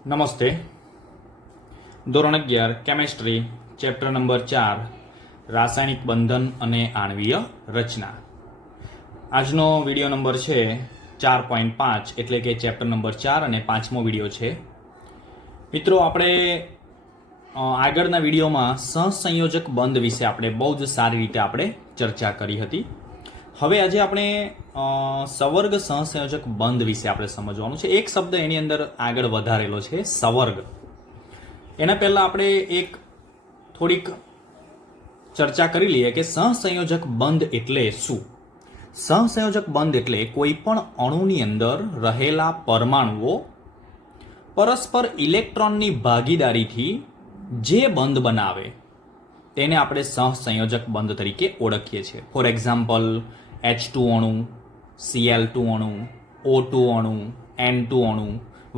નમસ્તે. ધોરણ 11 chemistry chapter number 4 રાસાયણિક બંધન અને આણ્વીય રચના. આજનો વિડીયો નંબર છે 4.5 એટલે કે ચેપ્ટર નંબર 4 અને પાંચમો વિડીયો છે. મિત્રો, આપણે આગળના વિડીયોમાં સહસંયોજક બંધ વિશે આપણે બહુ જ સારી રીતે આપણે ચર્ચા કરી હતી. હવે આજે આપણે સવર્ગ સહસંયોજક બંધ વિશે આપણે સમજવાનું છે. એક શબ્દ એની અંદર આગળ વધારેલો છે, સવર્ગ. એના પહેલાં આપણે એક થોડીક ચર્ચા કરી લઈએ કે સહસંયોજક બંધ એટલે શું. સહસંયોજક બંધ એટલે કોઈ પણ અણુની અંદર રહેલા પરમાણુઓ પરસ્પર ઇલેક્ટ્રોનની ભાગીદારીથી જે બંધ બનાવે તેને આપણે સહસંયોજક બંધ તરીકે ઓળખીએ છીએ. ફોર એક્ઝામ્પલ, H2 અણુ, Cl2 અણુ, O2 અણુ, N2 અણુ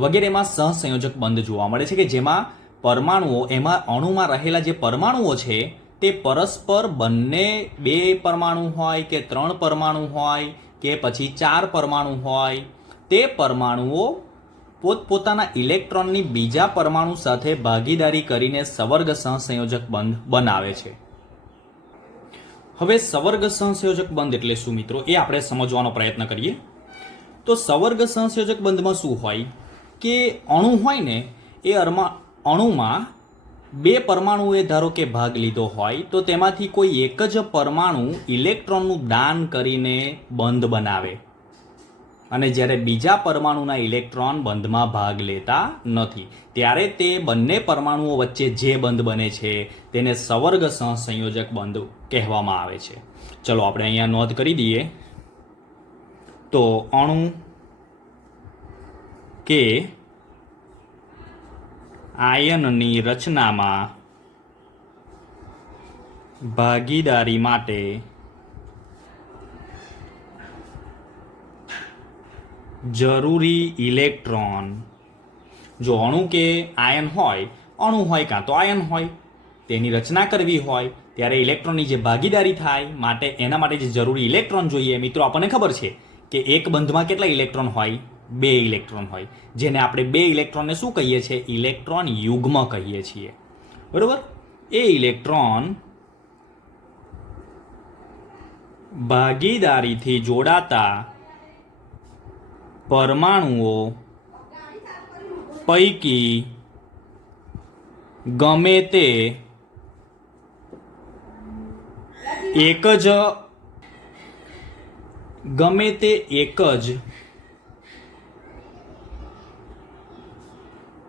વગેરેમાં સહસંયોજક બંધ જોવા મળે છે કે જેમાં પરમાણુઓ, એમાં અણુમાં રહેલા જે પરમાણુઓ છે તે પરસ્પર બંને 2 પરમાણુ હોય કે 3 પરમાણુ હોય કે પછી 4 પરમાણુ હોય, તે પરમાણુઓ પોતપોતાના ઇલેક્ટ્રોનની બીજા પરમાણુ સાથે ભાગીદારી કરીને સવર્ગ સહસંયોજક બંધ બનાવે છે. હવે સવર્ગ સહસંયોજક બંધ એટલે શું મિત્રો, એ આપણે સમજવાનો પ્રયત્ન કરીએ. તો સવર્ગ સહસંયોજક બંધમાં શું હોય કે અણુ હોય ને, એ અણુમાં 2 પરમાણુએ ધારો કે ભાગ લીધો હોય તો તેમાંથી કોઈ એક જ પરમાણુ ઇલેક્ટ્રોનનું દાન કરીને બંધ બનાવે અને જ્યારે બીજા પરમાણુના ઇલેક્ટ્રોન બંધમાં ભાગ લેતા નથી ત્યારે તે બંને પરમાણુઓ વચ્ચે જે બંધ બને છે તેને સવર્ગ સહસંયોજક બંધ કહેવામાં આવે છે. ચલો આપણે અહીંયા નોંધ કરી દઈએ. તો અણુ કે આયનની રચનામાં ભાગીદારી માટે જરૂરી ઇલેક્ટ્રોન, જો અણુ કે આયન હોય, અણુ હોય કાં તો આયન હોય, તેની રચના કરવી હોય ત્યારે ઇલેક્ટ્રોનની જે ભાગીદારી થાય માટે એના માટે જે જરૂરી ઇલેક્ટ્રોન જોઈએ. મિત્રો, આપણને ખબર છે કે એક બંધમાં કેટલા ઇલેક્ટ્રોન હોય? 2 ઇલેક્ટ્રોન હોય, જેને આપણે 2 ઇલેક્ટ્રોનને શું કહીએ છીએ? ઇલેક્ટ્રોન યુગ્મ કહીએ છીએ, બરોબર. એ ઇલેક્ટ્રોન ભાગીદારીથી જોડાતા પરમાણુઓ પૈકી ગમે તે એક જ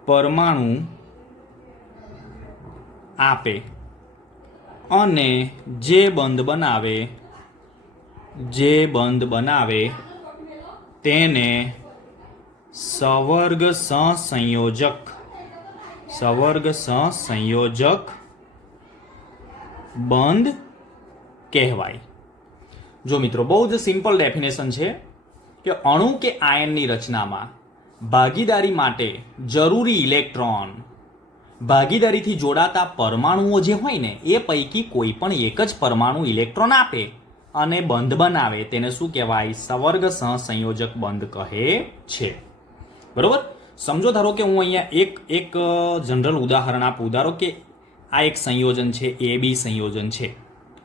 પરમાણુ આપે અને જે બંધ બનાવે તેને સવર્ગ સહસંયોજક બંધ કહેવાય. જો મિત્રો, બહુ જ સિમ્પલ ડેફિનેશન છે કે અણુ કે આયનની રચનામાં ભાગીદારી માટે જરૂરી ઇલેક્ટ્રોન, ભાગીદારીથી જોડાતા પરમાણુઓ જે હોય ને એ પૈકી કોઈ પણ એક જ પરમાણુ ઇલેક્ટ્રોન આપે અને બંધ બનાવે તેને શું કહેવાય? સવર્ગ સહસંયોજક બંધ કહે છે, બરોબર. સમજો, ધારો કે હું અહીંયા એક જનરલ ઉદાહરણ આપું. ધારો કે આ એક સંયોજન છે, AB સંયોજન છે,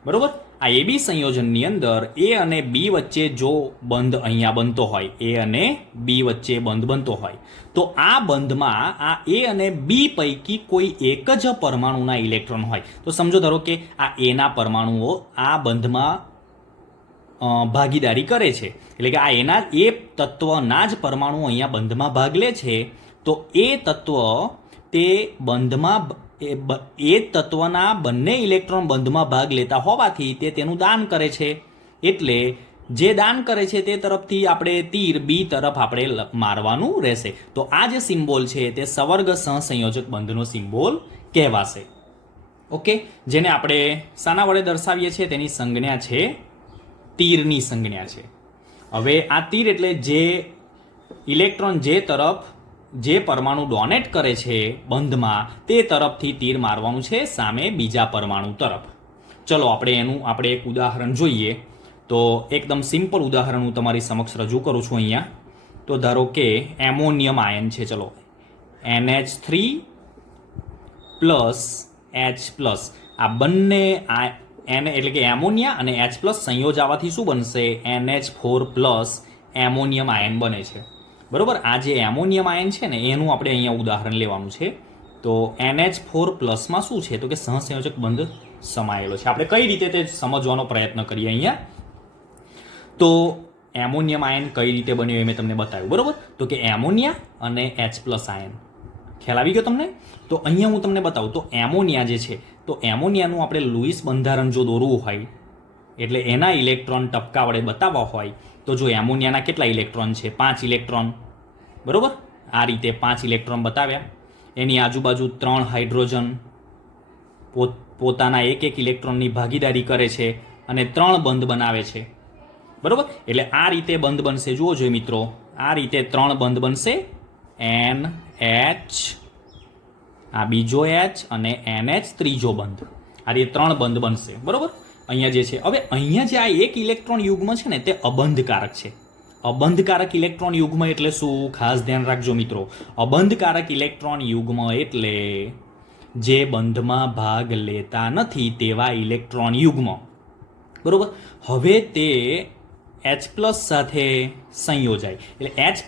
બરોબર. આ AB સંયોજનની અંદર A અને B વચ્ચે જો બંધ અહીંયા બનતો હોય, A અને B વચ્ચે બંધ બનતો હોય, તો આ બંધમાં આ A અને B પૈકી કોઈ એક જ પરમાણુના ઇલેક્ટ્રોન હોય. તો સમજો, ધારો કે આ A ના પરમાણુઓ આ બંધમાં ભાગીદારી કરે છે, એટલે કે આ એ તત્વના જ પરમાણુ અહીંયા બંધમાં ભાગ લે છે, તો એ તત્વ તે બંધમાં એ તત્વના બંને ઇલેક્ટ્રોન બંધમાં ભાગ લેતા હોવાથી તે તેનું દાન કરે છે. એટલે જે દાન કરે છે તે તરફથી આપણે તીર B તરફ આપણે મારવાનું રહેશે. તો આ જે સિમ્બોલ છે તે સવર્ગ સહસંયોજક બંધનો સિમ્બોલ કહેવાશે. ઓકે, જેને આપણે શાના વડે દર્શાવીએ છીએ? તેની સંજ્ઞા છે, તીરની સંજ્ઞા છે. હવે આ તીર એટલે જે ઇલેક્ટ્રોન જે પરમાણુ ડોનેટ કરે છે બંધમાં તે તરફથી તીર મારવાનું છે સામે બીજા પરમાણુ તરફ. ચલો આપણે એક ઉદાહરણ જોઈએ. તો એકદમ સિમ્પલ ઉદાહરણ હું તમારી સમક્ષ રજૂ કરું છું અહીંયા. તો ધારો કે એમોનિયમ આયન છે. ચલો, NH3 પ્લસ H પ્લસ આ બંને આ એટલે કે એમોનિયા અને H પ્લસ સંયોજાવાથી શું બનશે? NH4 પ્લસ એમોનિયમ આયન બને છે. બરોબર, આ જે એમોનિયમ આયન છે ને એનું આપણે અહીંયા ઉદાહરણ લેવાનું છે. તો NH4 પ્લસમાં શું છે? તો કે સહસંયોજક બંધ સમાયેલો છે. આપણે કઈ રીતે તે સમજવાનો પ્રયત્ન કરીએ અહીંયા. તો એમોનિયમ આયન કઈ રીતે બન્યો એ મેં તમને બતાવ્યું. બરોબર, તો કે એમોનિયા અને H પ્લસ આયન, ખ્યાલ આવી ગયો તમને? તો અહીંયા હું તમને બતાવું. તો એમોનિયા જે છે, તો એમોનિયાનું આપણે લુઈસ બંધારણ જો દોરવું હોય, એટલે એના ઇલેક્ટ્રોન ટપકા વડે બતાવવા હોય, તો જો એમોનિયાના કેટલા ઇલેક્ટ્રોન છે? 5 ઇલેક્ટ્રોન. બરોબર, આ રીતે 5 ઇલેક્ટ્રોન બતાવ્યા. એની આજુબાજુ 3 હાઇડ્રોજન પોતાના એક ઇલેક્ટ્રોનની ભાગીદારી કરે છે અને 3 બંધ બનાવે છે. બરોબર, એટલે આ રીતે બંધ બનશે. જુઓ જોઈએ મિત્રો, આ રીતે 3 બંધ બનશે. NH, આ બીજો H અને NH ત્રીજો બંધ. આ રીતે 3 બંધ બનશે. બરોબર, અહીંયા જે છે, હવે અહીંયા જે આ એક ઇલેક્ટ્રોન યુગ્મ છે ને તે અબંધકારક છે. અબંધકારક ઇલેક્ટ્રોન યુગ્મ એટલે શું? ખાસ ધ્યાન રાખજો મિત્રો. અબંધકારક ઇલેક્ટ્રોન યુગ્મ એટલે જે બંધમાં ભાગ લેતા નથી તેવા ઇલેક્ટ્રોન યુગ્મ. બરોબર, હવે તે H પ્લસ સાથે સંયોજાય એટલે H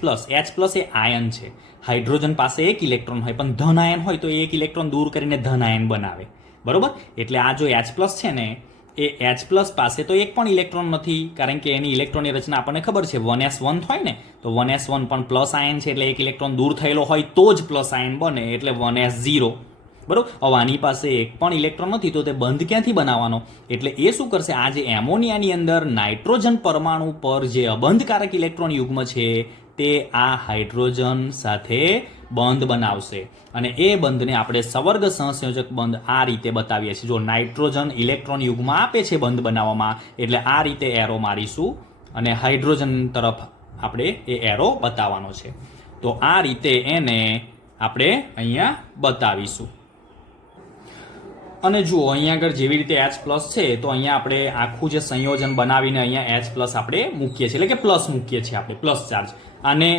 પ્લસ એ આયન છે. હાઇડ્રોજન પાસે એક ઇલેક્ટ્રોન હોય, પણ ધન આયન હોય તો એક ઇલેક્ટ્રોન દૂર કરીને ધન આયન બનાવે. બરોબર, એટલે આ જો H પ્લસ છે ને એ H પ્લસ પાસે તો એક પણ ઇલેક્ટ્રોન નથી, કારણ કે એની ઇલેક્ટ્રોનની રચના આપણને ખબર છે 1s1 હોય ને, તો 1s1 પણ પ્લસ આયન છે, એટલે એક ઇલેક્ટ્રોન દૂર થયેલો હોય તો જ પ્લસ આયન બને, એટલે 1s0. બરોબર, હવે આની પાસે એક પણ ઇલેક્ટ્રોન નથી, તો તે બંધ ક્યાંથી બનાવવાનો? એટલે એ શું કરશે? આ જે એમોનિયાની અંદર નાઇટ્રોજન પરમાણુ પર જે અબંધકારક ઇલેક્ટ્રોન યુગ્મ છે તે આ હાઇડ્રોજન સાથે બંધ બનાવશે, અને એ બંધને આપણે સવર્ગ સહસંયોજક બંધ આ રીતે બતાવીએ છીએ. જો નાઇટ્રોજન ઇલેક્ટ્રોન યુગ્મ આપે છે બંધ બનાવવામાં, એટલે આ રીતે એરો મારીશું અને હાઇડ્રોજન તરફ આપણે એ એરો બતાવવાનો છે. તો આ રીતે એને આપણે અહીંયા બતાવીશું. અને જુઓ અહીંયા આગળ જેવી રીતે H પ્લસ છે, તો અહીંયા આપણે આખું જે સંયોજન બનાવીને અહીંયા H પ્લસ આપણે મૂકીએ છીએ, એટલે કે પ્લસ મૂકીએ છીએ આપણે, પ્લસ ચાર્જ. અને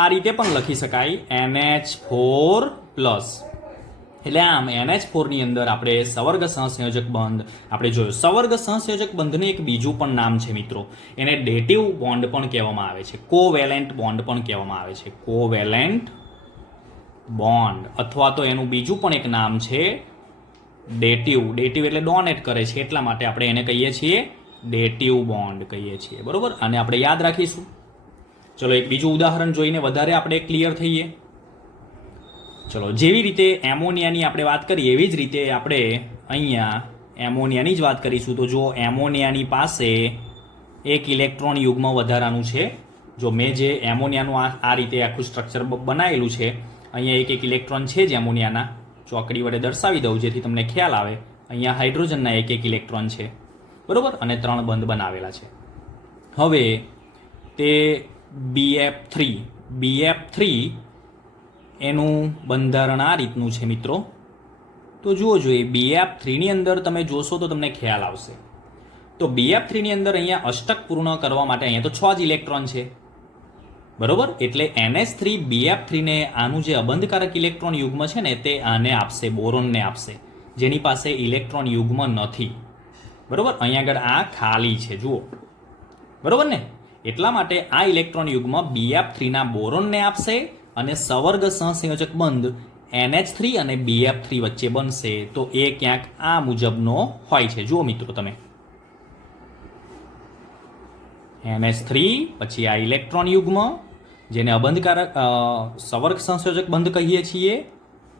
આ રીતે પણ લખી શકાય NH4 પ્લસ. એટલે આમ NH4 ની અંદર આપણે સવર્ગ સહસંયોજક બંધ આપણે જોયું. સવર્ગ સહસંયોજક બંધને એક બીજું પણ નામ છે મિત્રો, એને ડેટિવ બોન્ડ પણ કહેવામાં આવે છે, કોવેલેન્ટ બોન્ડ પણ કહેવામાં આવે છે, કોવેલેન્ટ બોન્ડ. અથવા તો એનું બીજું પણ એક નામ છે ડેટિવ. ડેટિવ એટલે ડોનેટ કરે છે, એટલા માટે આપણે એને કહીએ છીએ ડેટિવ બોન્ડ કહીએ છીએ. બરોબર, આને આપણે યાદ રાખીશું. ચલો એક બીજું ઉદાહરણ જોઈને વધારે આપણે ક્લિયર થઈએ. ચલો, જેવી રીતે એમોનિયાની આપણે વાત કરી એવી જ રીતે આપણે અહીંયા એમોનિયાની જ વાત કરીશું. તો જો એમોનિયાની પાસે એક ઇલેક્ટ્રોન યુગ્મ વધારાનું છે. જો મેં જે એમોનિયાનું આ રીતે આખું સ્ટ્રક્ચર બનાવેલું છે, અહીંયા એક ઇલેક્ટ્રોન છે જ એમોનિયાના, ચોકડી વડે દર્શાવી દઉં જેથી તમને ખ્યાલ આવે. અહીંયા હાઇડ્રોજનના એક ઇલેક્ટ્રોન છે. બરોબર, અને 3 બંધ બનાવેલા છે. હવે તે BF3 એનું બંધારણ આ રીતનું છે મિત્રો. તો જુઓ જોઈએ, BF3ની અંદર તમે જોશો તો તમને ખ્યાલ આવશે. તો BF3ની અંદર અહીંયા અષ્ટક પૂર્ણ કરવા માટે અહીંયા તો 6 જ ઇલેક્ટ્રોન છે. બરોબર, એટલે NH3 BF3ને આનું જે અબંધકારક ઇલેક્ટ્રોન યુગ્મ છે ને તે આને આપશે, બોરોનને આપશે, જેની પાસે ઇલેક્ટ્રોન યુગ્મ નથી. બરોબર, અહીંયા આગળ આ ખાલી છે જુઓ. બરોબર ને, એટલા માટે આ ઇલેક્ટ્રોન યુગ્મ BF3ના બોરોનને આપશે અને સવર્ગ સહસંયોજક બંધ NH3 અને BF3 વચ્ચે બનશે. તો એ ક્યાંક આ મુજબનો હોય છે. જુઓ મિત્રો તમે, NH3 પછી આ ઇલેક્ટ્રોન યુગ્મ જેને અબંધકારક સવર્ગ સંયોજક બંધ કહીએ છીએ,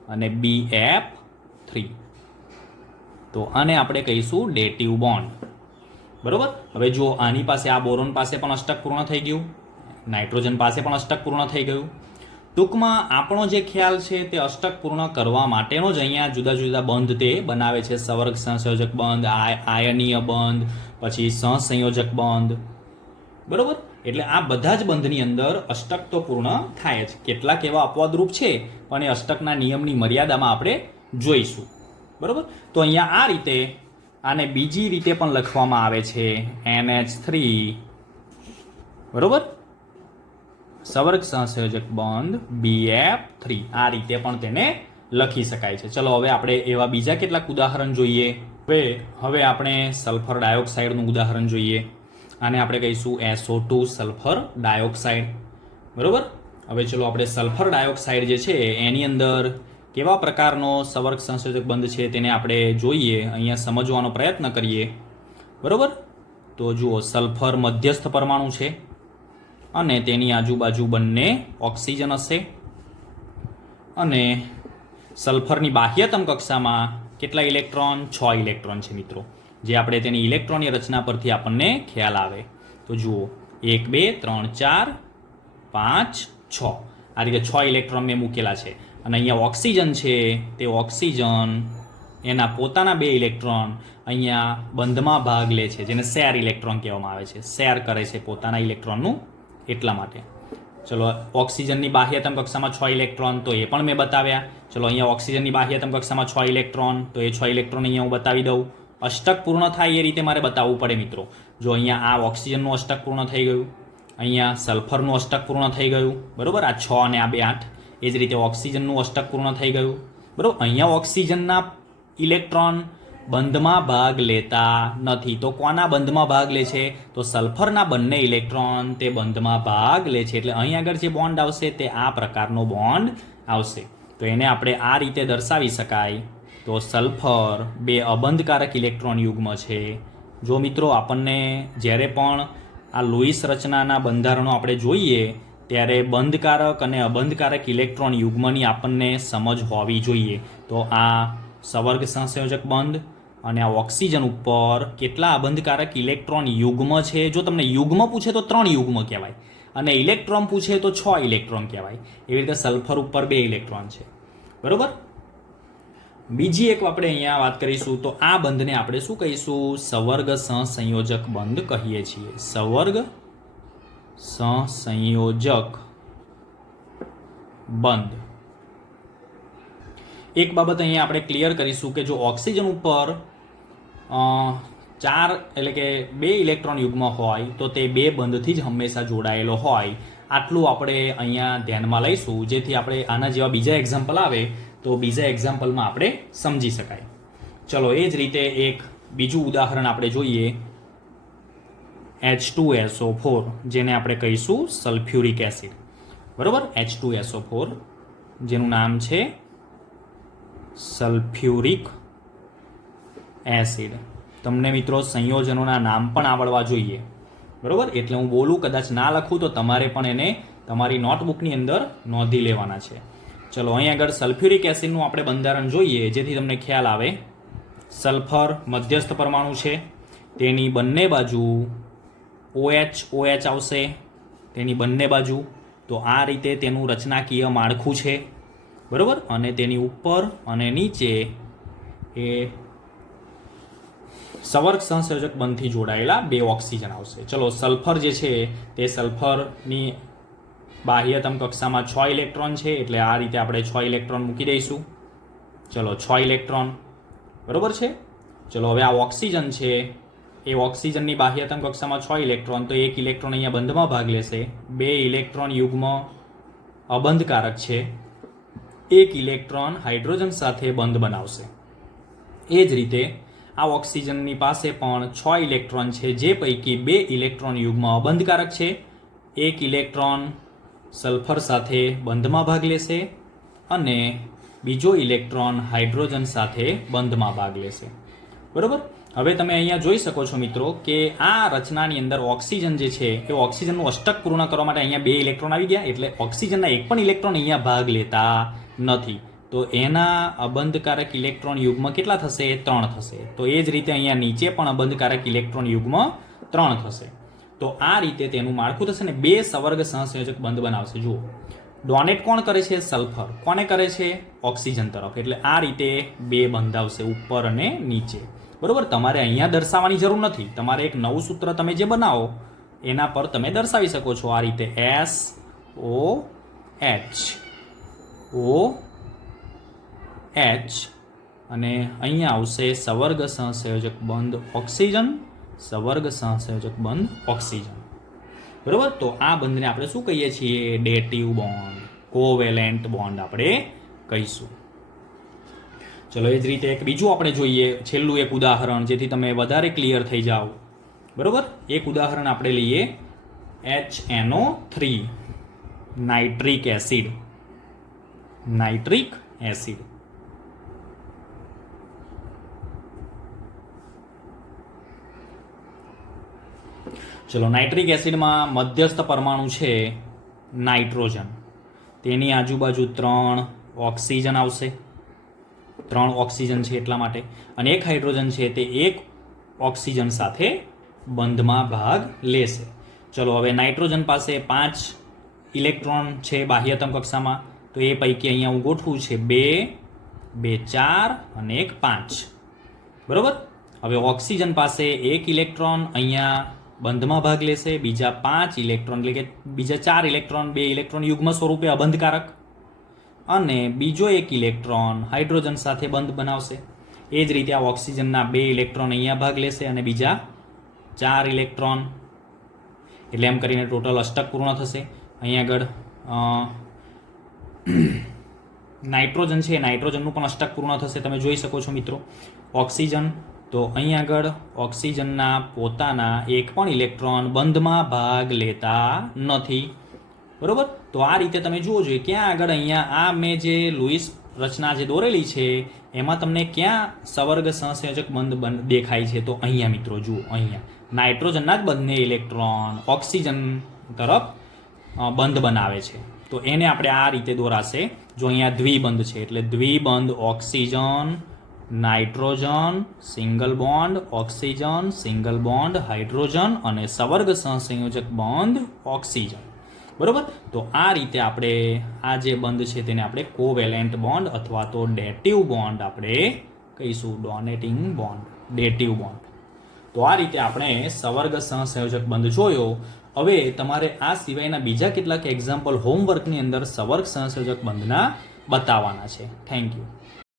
અને BF3. તો આને આપણે કહીશું ડેટિવ બોન્ડ. બરોબર, હવે જો આની પાસે આ બોરોન પાસે પણ અષ્ટક પૂર્ણ થઈ ગયું, નાઇટ્રોજન પાસે પણ અષ્ટક પૂર્ણ થઈ ગયું. ટૂંકમાં આપણો જે ખ્યાલ છે તે અષ્ટક પૂર્ણ કરવા માટેનો જ અહીંયા જુદા જુદા બંધ તે બનાવે છે. સવર્ગ સંયોજક બંધ, આયનીય બંધ, પછી સહસંયોજક બંધ. બરોબર, એટલે આ બધા જ બંધની અંદર અષ્ટક તો પૂર્ણ થાય જ. કેટલાક એવા અપવાદરૂપ છે પણ એ અષ્ટકના નિયમની મર્યાદામાં આપણે જોઈશું. બરોબર, તો અહીંયા આ રીતે આને બીજી રીતે પણ લખવામાં આવે છે NH3. બરોબર, સવર્ગ સહસંયોજક બંધ BF3 આ રીતે પણ તેને લખી શકાય છે. ચલો હવે આપણે એવા બીજા કેટલાક ઉદાહરણ જોઈએ. હવે આપણે સલ્ફર ડાયોક્સાઇડનું ઉદાહરણ જોઈએ. આને આપણે કહીશું SO2 સલ્ફર ડાયોક્સાઇડ. બરોબર. હવે ચલો આપણે સલ્ફર ડાયોક્સાઇડ જે છે એની અંદર કેવા પ્રકારનો સવર્ગ સંયોજક બંધ છે તેને આપણે જોઈએ, અહીંયા સમજવાનો પ્રયત્ન કરીએ. બરોબર. તો જુઓ, સલ્ફર મધ્યસ્થ પરમાણુ છે અને તેની આજુબાજુ બંને ઓક્સિજન હશે અને સલ્ફરની બાહ્યતમ કક્ષામાં કેટલા ઇલેક્ટ્રોન? 6 ઇલેક્ટ્રોન છે મિત્રો, જે આપણે તેની ઇલેક્ટ્રોનની રચના પરથી આપણને ખ્યાલ આવે. તો જુઓ, 1 2 3 4 5 6 આ રીતે 6 ઇલેક્ટ્રોન મેં મૂકેલા છે. અને અહીંયા ઓક્સિજન છે, તે ઓક્સિજન એના પોતાના 2 ઇલેક્ટ્રોન અહીંયા બંધમાં ભાગ લે છે, જેને શેર ઇલેક્ટ્રોન કહેવામાં આવે છે. શેર કરે છે પોતાના ઇલેક્ટ્રોનનું, એટલા માટે. ચલો, ઓક્સિજનની બાહ્યતમ કક્ષામાં 6 ઇલેક્ટ્રોન, તો એ પણ મેં બતાવ્યા. ચલો, અહીંયા ઓક્સિજનની બાહ્યતમ કક્ષામાં 6 ઇલેક્ટ્રોન, તો એ 6 ઇલેક્ટ્રોન અહીંયા હું બતાવી દઉં. અષ્ટક પૂર્ણ થાય એ રીતે મારે બતાવવું પડે મિત્રો. જો અહીંયા આ ઓક્સિજનનું અષ્ટક પૂર્ણ થઈ ગયું, અહીંયા સલ્ફરનું અષ્ટક પૂર્ણ થઈ ગયું. બરોબર. આ 6 અને આ 2 8. એ જ રીતે ઓક્સિજનનું અષ્ટક પૂર્ણ થઈ ગયું. બરોબર. અહીંયા ઓક્સિજનના ઇલેક્ટ્રોન બંધમાં ભાગ લેતા નથી. તો કોના બંધમાં ભાગ લે છે? તો સલ્ફરના બંને ઇલેક્ટ્રોન તે બંધમાં ભાગ લે છે. એટલે અહીં આગળ જે બોન્ડ આવશે તે આ પ્રકારનો બોન્ડ આવશે. તો એને આપણે આ રીતે દર્શાવી શકાય. તો સલ્ફર 2 અબંધકારક ઇલેક્ટ્રોન યુગ્મ છે. જો મિત્રો, આપણને જ્યારે પણ આ લુઈસ રચનાના બંધારણો આપણે જોઈએ ત્યારે બંધકારક અને અબંધકારક ઇલેક્ટ્રોન યુગ્મની આપણને સમજ હોવી જોઈએ. તો આ સવર્ગ સહસંયોજક બંધ અને આ ઓક્સિજન ઉપર કેટલા અબંધકારક ઇલેક્ટ્રોન યુગ્મ છે. જો તમને યુગ્મ પૂછે તો 3 યુગ્મ કહેવાય અને ઇલેક્ટ્રોન પૂછે તો 6 ઇલેક્ટ્રોન કહેવાય. એવી રીતે સલ્ફર ઉપર 2 ઇલેક્ટ્રોન છે. બરોબર. બીજી એક આપણે અહીંયા વાત કરીશું. તો આ બંધને આપણે શું કહીશું? સવર્ગ સહસંયોજક બંધ કહીએ છીએ. સવર્ગ સહસંયોજક બંધ. એક બાબત અહીંયા આપણે ક્લિયર કરીશું કે જો ઓક્સિજન ઉપર 4 એટલે કે 2 ઇલેક્ટ્રોન યુગ્મ હોય તો તે 2 બંધથી જ હંમેશા જોડાયેલો હોય. આટલું આપણે અહીંયા ધ્યાનમાં લઈશું, જેથી આપણે આના જેવા બીજા એક્ઝામ્પલ આવે તો બીજા એક્ઝામ્પલમાં આપણે સમજી શકાય. ચલો, એ જ રીતે એક બીજું ઉદાહરણ આપણે જોઈએ. H2SO4, જેને આપણે કહીશું સલ્ફ્યુરિક એસિડ. બરોબર. H2SO4 જેનું નામ છે સલ્ફ્યુરિક એસિડ. તમને મિત્રો સંયોજનોના નામ પણ આવડવા જોઈએ. બરોબર. એટલે હું બોલું, કદાચ ના લખું તો તમારે પણ એને તમારી નોટબુકની અંદર નોંધી લેવાના છે. ચલો, અહીં આગળ સલ્ફ્યુરિક એસિડનું આપણે બંધારણ જોઈએ, જેથી તમને ખ્યાલ આવે. સલ્ફર મધ્યસ્થ પરમાણુ છે, તેની બંને બાજુ OH આવશે, તેની બંને બાજુ. તો આ રીતે તેનું રચનાકીય માળખું છે. બરોબર. અને તેની ઉપર અને નીચે એ સવર્ગ સહસંયોજક બંધથી જોડાયેલા 2 ઓક્સિજન આવશે. ચલો, સલ્ફર જે છે તે સલ્ફરની બાહ્યતમ કક્ષામાં 6 ઇલેક્ટ્રોન છે, એટલે આ રીતે આપણે 6 ઇલેક્ટ્રોન મૂકી દઈશું. ચલો, 6 ઇલેક્ટ્રોન. બરોબર છે. ચલો, હવે આ ઓક્સિજન છે, એ ઓક્સિજનની બાહ્યતમ કક્ષામાં 6 ઇલેક્ટ્રોન, તો 1 ઇલેક્ટ્રોન અહીંયા બંધમાં ભાગ લેશે. 2 ઇલેક્ટ્રોન યુગ્મ અબંધકારક છે. 1 ઇલેક્ટ્રોન હાઇડ્રોજન સાથે બંધ બનાવશે. એ જ રીતે આ ઓક્સિજનની પાસે પણ 6 ઇલેક્ટ્રોન છે, જે પૈકી 2 ઇલેક્ટ્રોન યુગ્મ અબંધકારક છે. 1 ઇલેક્ટ્રોન સલ્ફર સાથે બંધમાં ભાગ લેશે અને બીજો ઇલેક્ટ્રોન હાઇડ્રોજન સાથે બંધમાં ભાગ લેશે. બરોબર. હવે તમે અહીંયા જોઈ શકો છો મિત્રો કે આ રચનાની અંદર ઓક્સિજન જે છે એ ઓક્સિજનનું અષ્ટક પૂર્ણ કરવા માટે અહીંયા 2 ઇલેક્ટ્રોન આવી ગયા, એટલે ઓક્સિજનના એક પણ ઇલેક્ટ્રોન અહીંયા ભાગ લેતા નથી. તો એના અબંધકારક ઇલેક્ટ્રોન યુગ્મ કેટલા થશે? 3 થશે. તો એ જ રીતે અહીંયા નીચે પણ અબંધકારક ઇલેક્ટ્રોન યુગ્મ 3 થશે. તો આ રીતે તેનું માળખું થશે ને 2 સવર્ગ સહસંયોજક બંધ બનાવશે. જુઓ, ડોનેટ કોણ કરે છે? સલ્ફર. કોને કરે છે? ઓક્સિજન તરફ. એટલે આ રીતે 2 બંધાવશે, ઉપર અને નીચે. બરોબર. તમારે અહીંયા દર્શાવવાની જરૂર નથી. તમારે એક નવું સૂત્ર તમે જે બનાવો એના પર તમે દર્શાવી શકો છો. આ રીતે SOH અને અહીંયા આવશે સવર્ગ સહસંયોજક બંધ ઓક્સિજન, સવર્ગ સહસંયોજક બંધ ઓક્સિજન. બરોબર. તો આ બંધને આપણે શું કહીએ છીએ? ડેટિવ બોન્ડ, કોવેલેન્ટ બોન્ડ આપણે કહીશું. ચલો એ જ રીતે એક બીજું આપણે જોઈએ, છેલ્લું એક ઉદાહરણ, જેથી તમે વધારે ક્લિયર થઈ જાઓ. બરોબર. એક ઉદાહરણ આપણે લઈએ, HNO3, nitric acid. Nitric acid. ચલો નાઇટ્રિક એસિડમાં મધ્યસ્થ પરમાણુ છે નાઇટ્રોજન. તેની આજુબાજુ 3 ઓક્સિજન આવશે. 3 ઓક્સિજન છે એટલા માટે, અને 1 હાઇડ્રોજન છે તે 1 ઓક્સિજન સાથે બંધમાં ભાગ લેશે. ચલો હવે નાઇટ્રોજન પાસે 5 ઇલેક્ટ્રોન છે બાહ્યતમ કક્ષામાં, તો એ પૈકી અહીંયા હું ગોઠવું છે 2, 2 4 અને 1 5. બરોબર. હવે ઓક્સિજન પાસે 1 ઇલેક્ટ્રોન અહીંયા બંધમાં ભાગ લેશે, બીજા 5 ઇલેક્ટ્રોન એટલે કે બીજા 4 ઇલેક્ટ્રોન 2 ઇલેક્ટ્રોન યુગ્મ સ્વરૂપે અબંધકારક, અને બીજો 1 ઇલેક્ટ્રોન હાઇડ્રોજન સાથે બંધ બનાવશે. એ જ રીતે આ ઓક્સિજનના 2 ઇલેક્ટ્રોન અહીંયા ભાગ લેશે અને બીજા 4 ઇલેક્ટ્રોન, એટલે એમ કરીને ટોટલ અષ્ટક પૂર્ણ થશે. અહીંયા આગળ નાઇટ્રોજન છે, નાઇટ્રોજનનું પણ અષ્ટક પૂર્ણ થશે. તમે જોઈ શકો છો મિત્રો. ઓક્સિજન, તો અહીંયા આગળ ઓક્સિજનના પોતાના 1 પણ ઇલેક્ટ્રોન બંધમાં ભાગ લેતા નથી. બરોબર. તો આ રીતે તમે જુઓ જોઈએ ક્યાં આગળ અહીંયા આ મેં જે લુઈસ રચના જે દોરેલી છે એમાં તમને ક્યાં સવર્ગ સહસંયોજક બંધ દેખાય છે? તો અહીંયા મિત્રો જુઓ, અહીંયા નાઇટ્રોજનના જ બંને ઇલેક્ટ્રોન ઓક્સિજન તરફ બંધ બનાવે છે. તો એને આપણે આ રીતે દોરાશે. જો અહીંયા દ્વિબંધ છે એટલે દ્વિબંધ oxygen nitrogen, single bond oxygen, single bond hydrogen, અને સવર્ગ સહસંયોજક બંધ ઓક્સિજન. બરોબર. તો આ રીતે આપણે આ જે બંધ છે તેને આપણે કોવેલેન્ટ બોન્ડ અથવા તો ડેટિવ બોન્ડ આપણે કહીશું. Donating bond, dative bond. તો આ રીતે આપણે સવર્ગ સહસંયોજક બંધ જોયો. હવે તમારે આ સિવાયના બીજા કેટલાક એક્ઝામ્પલ હોમવર્કની અંદર સવર્ગ સહસંયોજક બંધના બતાવવાના છે. Thank you.